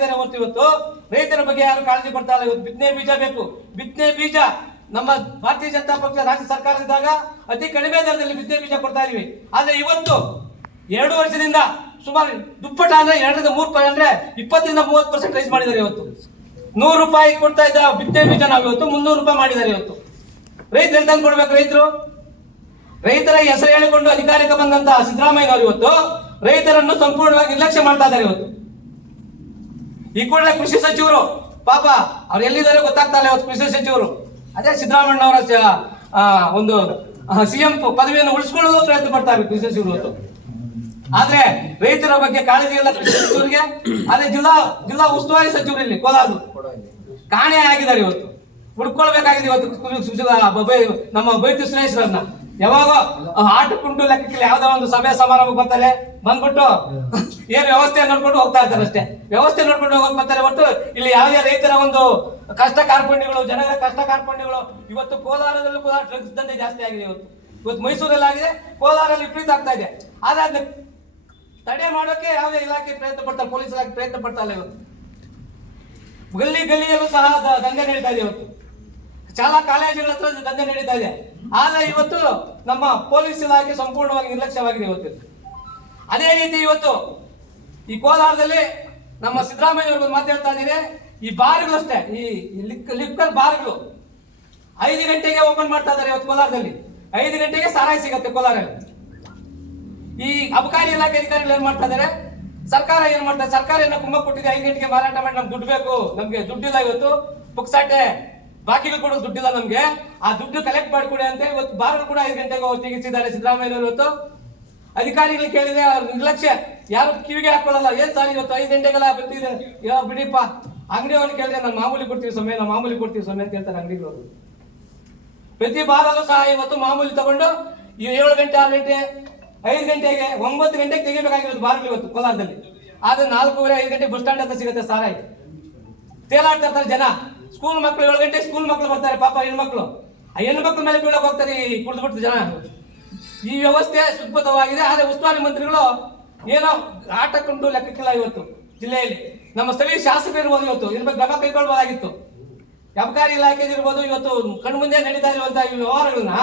ಆಗಿದ್ದಾರೆ ಹೊರತು ಇವತ್ತು? ರೈತರ ಬಗ್ಗೆ ಯಾರು ಕಾಳಜಿ ಕೊಡ್ತಾ ಇಲ್ಲ? ಇವತ್ತು ಬಿತ್ತನೆ ಬೀಜ ಬೇಕು. ಬಿತ್ತನೆ ಬೀಜ ನಮ್ಮ ಭಾರತೀಯ ಜನತಾ ಪಕ್ಷ ರಾಜ್ಯ ಸರ್ಕಾರದಿದ್ದಾಗ ಅತಿ ಕಡಿಮೆ ದರದಲ್ಲಿ ಬಿತ್ತನೆ ಬೀಜ ಕೊಡ್ತಾ ಇದೀವಿ. ಆದ್ರೆ ಇವತ್ತು ಎರಡು ವರ್ಷದಿಂದ ಸುಮಾರು ದುಪ್ಪಟ ಅಂದ್ರೆ ಎರಡರಿಂದ ಮೂರು ರೂಪಾಯಿ ಅಂದ್ರೆ ಇಪ್ಪತ್ತರಿಂದ ಮೂವತ್ತು ಪರ್ಸೆಂಟ್ ರೈಸ್ ಮಾಡಿದ್ದಾರೆ ಇವತ್ತು. ನೂರು ರೂಪಾಯಿ ಕೊಡ್ತಾ ಇದ್ದ ಬಿತ್ತನೆ ಬೀಜ ನಾವು ಇವತ್ತು ಮುನ್ನೂರು ರೂಪಾಯಿ ಮಾಡಿದ್ದಾರೆ ಇವತ್ತು. ರೈತರು ತಂದು ಕೊಡ್ಬೇಕು ರೈತರು. ರೈತರ ಹೆಸರು ಹೇಳಿಕೊಂಡು ಅಧಿಕಾರಕ್ಕೆ ಬಂದಂತಹ ಸಿದ್ದರಾಮಯ್ಯ ಅವರು ಇವತ್ತು ರೈತರನ್ನು ಸಂಪೂರ್ಣವಾಗಿ ನಿರ್ಲಕ್ಷ್ಯ ಮಾಡ್ತಾ ಇದ್ದಾರೆ ಇವತ್ತು. ಈ ಕೂಡಲೇ ಕೃಷಿ ಸಚಿವರು, ಪಾಪ ಅವ್ರು ಎಲ್ಲಿದ್ದಾರೆ ಗೊತ್ತಾಗ್ತಾ ಇಲ್ಲ ಇವತ್ತು ಕೃಷಿ ಸಚಿವರು. ಅದೇ ಸಿದ್ದರಾಮಣ್ಣ ಅವರ ಒಂದು ಸಿಎಂ ಪದವಿಯನ್ನು ಉಳಿಸ್ಕೊಳ್ಳೋದು ಪ್ರಯತ್ನ ಪಡ್ತಾರೆ ಕೃಷಿ ಸಚಿವರು ಇವತ್ತು. ಆದ್ರೆ ರೈತರ ಬಗ್ಗೆ ಕಾಳಜಿ ಇಲ್ಲ ಕೃಷಿ ಸಚಿವರಿಗೆ. ಅದೇ ಜಿಲ್ಲಾ ಜಿಲ್ಲಾ ಉಸ್ತುವಾರಿ ಸಚಿವರು ಇಲ್ಲಿ ಕೋಲಾರ ಕಾಣೆ ಆಗಿದ್ದಾರೆ ಇವತ್ತು. ಹುಡ್ಕೊಳ್ಬೇಕಾಗಿದೆ ಇವತ್ತು ನಮ್ಮ ಬೈತು ಸುರೇಶ್ವರನ್ನ ಯಾವಾಗ? ಆಟ ಕುಂಟು ಲೆಕ್ಕಕ್ಕೆ ಯಾವ್ದೋ ಒಂದು ಸಭೆ ಸಮಾರಂಭ ಬರ್ತಾರೆ ಬಂದ್ಬಿಟ್ಟು ಏನ್ ವ್ಯವಸ್ಥೆ ನೋಡ್ಕೊಂಡು ಹೋಗ್ತಾ ಇರ್ತಾರೆ ಅಷ್ಟೇ. ವ್ಯವಸ್ಥೆ ನೋಡ್ಕೊಂಡು ಹೋಗಕ್ ಬರ್ತಾರೆ ಒಟ್ಟು ಇಲ್ಲಿ ಯಾವುದೇ ರೈತರ ಒಂದು ಕಷ್ಟ ಕಾರ್ಪಣ್ಯಗಳು ಜನರ ಕಷ್ಟ ಕಾರ್ಪಣ್ಯಗಳು ಇವತ್ತು ಕೋಲಾರದಲ್ಲೂ ಕೂಡ ಡ್ರಗ್ಸ್ ದಂಧೆ ಜಾಸ್ತಿ ಆಗಿದೆ ಇವತ್ತು. ಇವತ್ತು ಮೈಸೂರಲ್ಲಿ ಆಗಿದೆ ಕೋಲಾರಲ್ಲಿ ವಿಪರೀತ ಆಗ್ತಾ ಇದೆ. ಆದ್ರೆ ಅದನ್ನ ತಡೆ ಮಾಡೋಕೆ ಯಾವುದೇ ಇಲಾಖೆ ಪ್ರಯತ್ನ ಪಡ್ತಾರೆ ಪೊಲೀಸ್ ಇಲಾಖೆ ಪ್ರಯತ್ನ ಪಡ್ತಾ ಇಲ್ಲ ಇವತ್ತು. ಗಲ್ಲಿ ಗಲ್ಲಿಯಲ್ಲೂ ಸಹ ದಂಧೆ ನಡೀತಾ ಇದೆ ಇವತ್ತು. ಶಾಲಾ ಕಾಲೇಜುಗಳ ಹತ್ರ ದಂಧೆ ನಡೀತಾ ಇದೆ. ಆದ್ರೆ ಇವತ್ತು ನಮ್ಮ ಪೊಲೀಸ್ ಇಲಾಖೆ ಸಂಪೂರ್ಣವಾಗಿ ನಿರ್ಲಕ್ಷ್ಯವಾಗಿದೆ ಇವತ್ತು. ಅದೇ ರೀತಿ ಇವತ್ತು ಈ ಕೋಲಾರದಲ್ಲಿ ನಮ್ಮ ಸಿದ್ದರಾಮಯ್ಯ ಅವರು ಮಾತಾಡ್ತಾ ಇದ್ದೀರಿ. ಈ ಬಾರ್ಗಳು ಅಷ್ಟೇ, ಈ ಲಿಕ್ಕರ್ ಬಾರ್ಗಳು. ಐದು ಗಂಟೆಗೆ ಓಪನ್ ಮಾಡ್ತಾ ಇದ್ದಾರೆ ಇವತ್ತು ಕೋಲಾರದಲ್ಲಿ. ಐದು ಗಂಟೆಗೆ ಸಾರಾಯಿ ಸಿಗತ್ತೆ ಕೋಲಾರಲ್ಲಿ. ಈ ಅಬಕಾರಿ ಇಲಾಖೆ ಅಧಿಕಾರಿಗಳು ಏನ್ ಮಾಡ್ತಾ ಇದಾರೆ ಸರ್ಕಾರ ಏನ್ ಮಾಡ್ತಾರೆ ಸರ್ಕಾರ ಏನೋ ಕುಂಭ ಕೊಟ್ಟಿದೆ ಐದು ಗಂಟೆಗೆ ಮಾರಾಟ ಮಾಡಿ ನಮ್ಗೆ ದುಡ್ಡು ಬೇಕು. ನಮ್ಗೆ ದುಡ್ಡಿಲ್ಲ ಇವತ್ತು. ಪುಕ್ಸಾಟೆ ಬಾಕಿಗಳು ಕೂಡ ದುಡ್ಡಿಲ್ಲ ನಮ್ಗೆ. ಆ ದುಡ್ಡು ಕಲೆಕ್ಟ್ ಮಾಡ್ಕೊಡಿ ಅಂತ ಇವತ್ತು ಬಾರ್ ಕೂಡ ಐದು ಗಂಟೆಗೆ ತೆಗಿಸಿದ್ದಾರೆ ಸಿದ್ದರಾಮಯ್ಯ ಇವತ್ತು. ಅಧಿಕಾರಿಗಳು ಕೇಳಿದ್ರೆ ಅವ್ರ ನಿರ್ಲಕ್ಷ್ಯ. ಯಾರು ಕಿವಿಗೆ ಹಾಕೊಳ್ಳಲ್ಲ. ಏನ್ ಸರ್ ಇವತ್ತು ಐದು ಗಂಟೆಗೆಲ್ಲ ಬರ್ತಿದೆ? ಬಿಡಿಪ್ಪ. ಅಂಗಡಿಯವ್ರು ಕೇಳಿದ್ರೆ ನಾನು ಮಾಮೂಲಿ ಕೊಡ್ತೀವಿ ಸಮಯ ನಾವು ಮಾಮೂಲಿ ಕೊಡ್ತೀವಿ ಸಮಯ ಅಂತ ಹೇಳ್ತಾರೆ ಅಂಗಡಿಗಳು ಪ್ರತಿ ಬಾರಲ್ಲೂ ಸಹ ಇವತ್ತು ಮಾಮೂಲಿ ತಗೊಂಡು ಏಳು ಗಂಟೆ, ಆರು ಗಂಟೆ, ಐದು ಗಂಟೆಗೆ, ಒಂಬತ್ತು ಗಂಟೆಗೆ ತೆಗಿಬೇಕಾಗಿರೋದು ಬಾರ್ಗಳು ಇವತ್ತು ಕೋಲಾರದಲ್ಲಿ. ಆದ್ರೆ ನಾಲ್ಕೂವರೆ, ಐದು ಗಂಟೆ ಬಸ್ ಸ್ಟ್ಯಾಂಡ್ ಅಂತ ಸಿಗುತ್ತೆ ಸಾರಾಯಿ. ತೇಲಾಡ್ತಾ ಇರ್ತಾರೆ ಜನ. ಸ್ಕೂಲ್ ಮಕ್ಕಳು ಏಳು ಗಂಟೆ ಸ್ಕೂಲ್ ಮಕ್ಕಳು ಬರ್ತಾರೆ, ಪಾಪ ಹೆಣ್ಮಕ್ಳು ಆ ಹೆಣ್ಮಕ್ಳ ಮೇಲೆ ಬೀಳಕ್ಕೆ ಹೋಗ್ತಾರೆ, ಈ ಜನ. ಈ ವ್ಯವಸ್ಥೆ ಸುದ್ಭುತವಾಗಿದೆ ಆದರೆ ಉಸ್ತುವಾರಿ ಮಂತ್ರಿಗಳು ಏನೋ ಆಟಕ್ಕುಂಟು ಲೆಕ್ಕಕ್ಕಿಲ್ಲ ಇವತ್ತು ಜಿಲ್ಲೆಯಲ್ಲಿ. ನಮ್ಮ ಸ್ಥಳೀಯ ಶಾಸಕರು ಇರ್ಬೋದು ಇವತ್ತು, ಇದ್ರ ಬಗ್ಗೆ ಕ್ರಮ ಕೈಗೊಳ್ಬೋದಾಗಿತ್ತು. ಅಬಕಾರಿ ಇಲಾಖೆ ಇರ್ಬೋದು, ಇವತ್ತು ಕಣ್ಮುಂದೆ ನಡೀತಾ ಇರುವಂತಹ ಈ ವ್ಯವಹಾರಗಳನ್ನ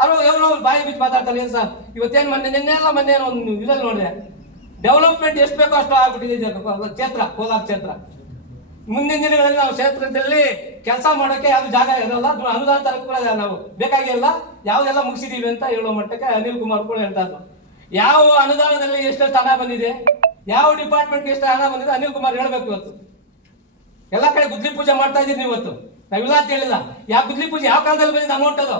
ಅವರು ಎವರೋ ಬಾಯಿ ಬಿಟ್ಟು ಮಾತಾಡ್ತಾರೆ, ಏನು ಸರ್? ಇವತ್ತೇನು ಮೊನ್ನೆ, ನಿನ್ನೆ ಎಲ್ಲ ಮೊನ್ನೆ ಒಂದು ಇದ್ರಲ್ಲಿ ನೋಡಿದೆ. ಡೆವಲಪ್ಮೆಂಟ್ ಎಷ್ಟು ಬೇಕೋ ಅಷ್ಟು ಆಗ್ಬಿಟ್ಟಿದೆ ಕ್ಷೇತ್ರ, ಕೋಲಾರ ಕ್ಷೇತ್ರ. ಮುಂದಿನ ದಿನಗಳಲ್ಲಿ ನಾವು ಕ್ಷೇತ್ರದಲ್ಲಿ ಕೆಲಸ ಮಾಡೋಕೆ ಯಾವ್ದು ಜಾಗ ಇರೋಲ್ಲ ಅನುದಾನ ಕೂಡ ನಾವು. ಬೇಕಾಗಿಲ್ಲ ಯಾವ್ದೆಲ್ಲ ಮುಗಿಸಿದೀವಿ ಅಂತ ಹೇಳೋ ಮಟ್ಟಕ್ಕೆ ಅನಿಲ್ ಕುಮಾರ್ ಕೂಡ ಹೇಳ್ತಾ ಇದ್ರು ಯಾವ ಅನುದಾನದಲ್ಲಿ ಎಷ್ಟೆಷ್ಟು ಹಣ ಬಂದಿದೆ, ಯಾವ ಡಿಪಾರ್ಟ್ಮೆಂಟ್ಗೆ ಎಷ್ಟು ಹಣ ಬಂದಿದೆ ಅನಿಲ್ ಕುಮಾರ್ ಹೇಳ್ಬೇಕು ಇವತ್ತು. ಎಲ್ಲ ಕಡೆ ಗುದ್ಲಿ ಪೂಜೆ ಮಾಡ್ತಾ ಇದೀನಿ ಇವತ್ತು. ನಾವಿಲ್ಲ ಅಂತ ಹೇಳಿಲ್ಲ. ಯಾವ ಗುದ್ಲಿ ಪೂಜೆ ಯಾವ ಕಾಲದಲ್ಲಿ ಬಂದಿದ್ದ ಅಮೌಂಟ್ ಅದು?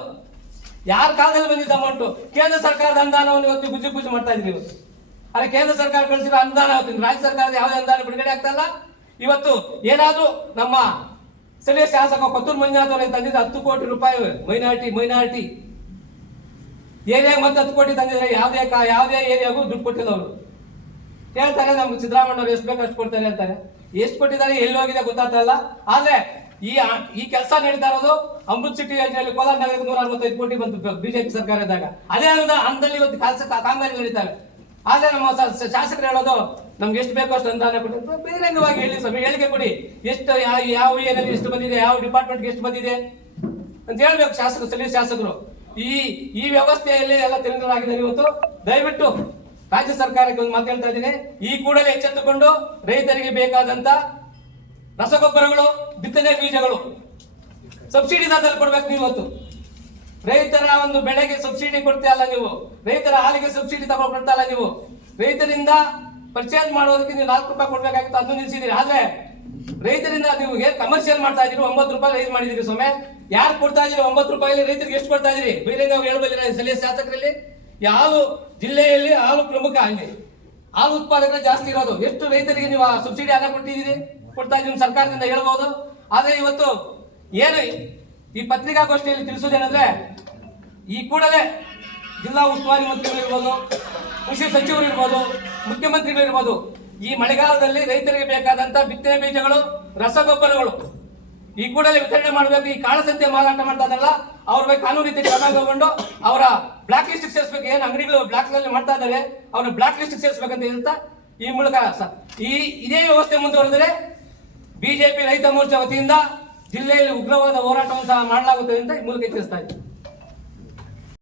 ಯಾರ ಕಾಲದಲ್ಲಿ ಬಂದಿದ್ದ ಅಮೌಂಟ್ ಕೇಂದ್ರ ಸರ್ಕಾರದ ಅನುದಾನವನ್ನು ಇವತ್ತು ಗುದ್ಲಿ ಪೂಜೆ ಮಾಡ್ತಾ ಇದ್ರಿ ಇವತ್ತು. ಅದೇ ಕೇಂದ್ರ ಸರ್ಕಾರ ಕಳಿಸಿರೋ ಅನುದಾನ ರಾಜ್ಯ ಸರ್ಕಾರದ ಯಾವುದೇ ಅನುದಾನ ಬಿಡುಗಡೆ ಆಗ್ತಾ ಇಲ್ಲ. ಇವತ್ತು ಏನಾದ್ರೂ ನಮ್ಮ ಸ್ಥಳೀಯ ಶಾಸಕ ಕೊತ್ತೂರು ಮಂಜುನಾಥ್ ತಂದಿದ್ದ ಹತ್ತು ಕೋಟಿ ರೂಪಾಯಿ ಮೈನಾರಿಟಿ ಮೈನಾರಿಟಿ ಏರಿಯಾಗ ಮತ್ತೆ ಹತ್ತು ಕೋಟಿ ತಂದಿದ್ರೆ ಯಾವುದೇ ಕಾ, ಯಾವುದೇ ಏರಿಯಾಗೂ ದುಡ್ಡು ಕೊಟ್ಟಿಲ್ಲ ಅವರು. ಹೇಳ್ತಾರೆ ನಮ್ಗೆ ಸಿದ್ದರಾಮಯ್ಯ ಅವ್ರು ಎಷ್ಟು ಬೇಕು ಅಷ್ಟು ಕೊಡ್ತಾರೆ ಅಂತಾರೆ. ಎಷ್ಟು ಕೊಟ್ಟಿದ್ದಾರೆ, ಎಲ್ಲಿ ಹೋಗಿದೆ ಗೊತ್ತಾಗ್ತಲ್ಲ ಆದ್ರೆ ಈ ಈ ಕೆಲಸ ನಡೀತಾ ಇರೋದು ಅಮೃತ್ ಸಿಟಿ ಯೋಜನೆಯಲ್ಲಿ ಕೋಲಾರ ನಗರಕ್ಕೆ ನೂರ ಅರವತ್ತೈದು ಕೋಟಿ ಬಂತು ಬಿಜೆಪಿ ಸರ್ಕಾರ ಇದ್ದಾಗ. ಅದೇ ಅನುದಾನ ಅಂದಲ್ಲಿ ಇವತ್ತು ಕೆಲಸ, ಕಾಮಗಾರಿ ನಡೀತಾರೆ ಆದ್ರೆ ನಮ್ಮ ಶಾಸಕರು ಹೇಳೋದು ನಮ್ಗೆ ಎಷ್ಟು ಬೇಕೋ ಅಷ್ಟು ಅನುದಾನ ಕೊಡಿ. ಬಹಿರಂಗವಾಗಿ ಹೇಳಿ ಸ್ವಾಮಿ, ಹೇಳಿಕೆ ಕೊಡಿ. ಎಷ್ಟು ಯಾವ ಯಾವ ಏರಿಯಾದಲ್ಲಿ ಎಷ್ಟು ಬಂದಿದೆ, ಯಾವ ಡಿಪಾರ್ಟ್ಮೆಂಟ್ಗೆ ಎಷ್ಟು ಬಂದಿದೆ ಅಂತ ಹೇಳ್ಬೇಕು ಶಾಸಕರು, ಸ್ಥಳೀಯ ಶಾಸಕರು. ಈ ಈ ವ್ಯವಸ್ಥೆಯಲ್ಲಿ ಎಲ್ಲ ತಿಳಿದರಾಗಿದ್ದಾರೆ ಇವತ್ತು. ದಯವಿಟ್ಟು ರಾಜ್ಯ ಸರ್ಕಾರಕ್ಕೆ ಒಂದು ಮಾತು ಹೇಳ್ತಾ ಇದ್ದೀನಿ. ಈ ಕೂಡಲೇ ಎಚ್ಚೆತ್ತುಕೊಂಡು ರೈತರಿಗೆ ಬೇಕಾದಂತ ರಸಗೊಬ್ಬರಗಳು, ಬಿತ್ತನೆ ಬೀಜಗಳು ಸಬ್ಸಿಡಿ ದಾದಲ್ಲಿ ಕೊಡ್ಬೇಕು ನೀವು ಇವತ್ತು. ರೈತರ ಒಂದು ಬೆಳೆಗೆ ಸಬ್ಸಿಡಿ ಕೊಡ್ತಾ ಇಲ್ಲ ನೀವು. ರೈತರ ಹಾಲಿಗೆ ಸಬ್ಸಿಡಿ ತಗೊಂಡು ಕೊಡ್ತಾ ಇಲ್ಲ ನೀವು. ರೈತರಿಂದ ಪರ್ಚೇಸ್ ಮಾಡೋದಕ್ಕೆ ನೀವು ನಾಲ್ಕು ರೂಪಾಯಿ ಕೊಡ್ಬೇಕಾಗಿತ್ತು, ಅದನ್ನು ನಿಲ್ಸಿದ್ದೀರಿ. ಆದ್ರೆ ರೈತರಿಂದ ನೀವು ಕಮರ್ಷಿಯಲ್ ಮಾಡ್ತಾ ಇದೀರಿ ಒಂಬತ್ತು ರೂಪಾಯಿ ರೈಸ್ ಮಾಡಿದಿರಿ ಸೊಮ್ಮೆ ಯಾರು ಕೊಡ್ತಾ ಇದ್ದೀರಿ? ಒಂಬತ್ತು ರೂಪಾಯಿ ರೈತರಿಗೆ ಎಷ್ಟು ಕೊಡ್ತಾ ಇದೀರಿ ಬೇರೆ ನಾವು ಹೇಳ್ಬೋದಿಲ್ಲ ಸ್ಥಳೀಯ ಶಾಸಕರಲ್ಲಿ ಯಾವ ಜಿಲ್ಲೆಯಲ್ಲಿ ಹಾಲು ಪ್ರಮುಖ ಅಲ್ಲಿ. ಹಾಲು ಉತ್ಪಾದಕರು ಜಾಸ್ತಿ ಇರೋದು. ಎಷ್ಟು ರೈತರಿಗೆ ನೀವು ಸಬ್ಸಿಡಿ ಹಣ ಕೊಟ್ಟಿದ್ದೀರಿ? ಕೊಡ್ತಾ ಇದ್ದೀವಿ ಸರ್ಕಾರದಿಂದ ಹೇಳ್ಬೋದು. ಆದ್ರೆ ಇವತ್ತು ಏನು ಈ ಪತ್ರಿಕಾಗೋಷ್ಠಿಯಲ್ಲಿ ತಿಳಿಸೋದೇನಂದ್ರೆ ಈ ಕೂಡಲೇ ಜಿಲ್ಲಾ ಉಸ್ತುವಾರಿ ಮಂತ್ರಿಗಳು ಇರ್ಬೋದು, ಕೃಷಿ ಸಚಿವರು ಇರ್ಬೋದು ಮುಖ್ಯಮಂತ್ರಿಗಳು ಇರ್ಬೋದು ಈ ಮಳೆಗಾಲದಲ್ಲಿ ರೈತರಿಗೆ ಬೇಕಾದಂತ ಬಿತ್ತನೆ ಬೀಜಗಳು, ರಸಗೊಬ್ಬರಗಳು. ಈ ಕೂಡಲೇ ವಿತರಣೆ ಮಾಡಬೇಕು, ಈ ಕಾಳಸಂತೆ ಮಾರಾಟ ಮಾಡ್ತಾ ಇದ್ದಲ್ಲ ಅವ್ರ ಬಗ್ಗೆ ಕಾನೂನು ರೀತಿ ಕ್ರಮ ತಗೊಂಡು ಅವರ ಬ್ಲಾಕ್ ಲಿಸ್ಟ್ ಸೇರಿಸಬೇಕು, ಏನು ಅಂಗಡಿಗಳು ಬ್ಲಾಕ್ನಲ್ಲಿ ಮಾಡ್ತಾ ಇದ್ದಾರೆ ಅವ್ರನ್ನ ಬ್ಲಾಕ್ ಲಿಸ್ಟ್ ಸೇರಿಸಬೇಕಂತ ಹೇಳ್ತಾ ಈ ಮೂಲಕ ಈ, ಇದೇ ವ್ಯವಸ್ಥೆ ಮುಂದುವರೆದರೆ ಬಿಜೆಪಿ ರೈತ ಮೋರ್ಚಾ ವತಿಯಿಂದ ಜಿಲ್ಲೆಯಲ್ಲಿ ಉಗ್ರವಾದ ಹೋರಾಟವನ್ನು ಸಹ ಮಾಡಲಾಗುತ್ತದೆ ಅಂತ ಈ ಮೂಲಕ ತಿಳಿಸ್ತಾ ಇದ್ದೀನಿ.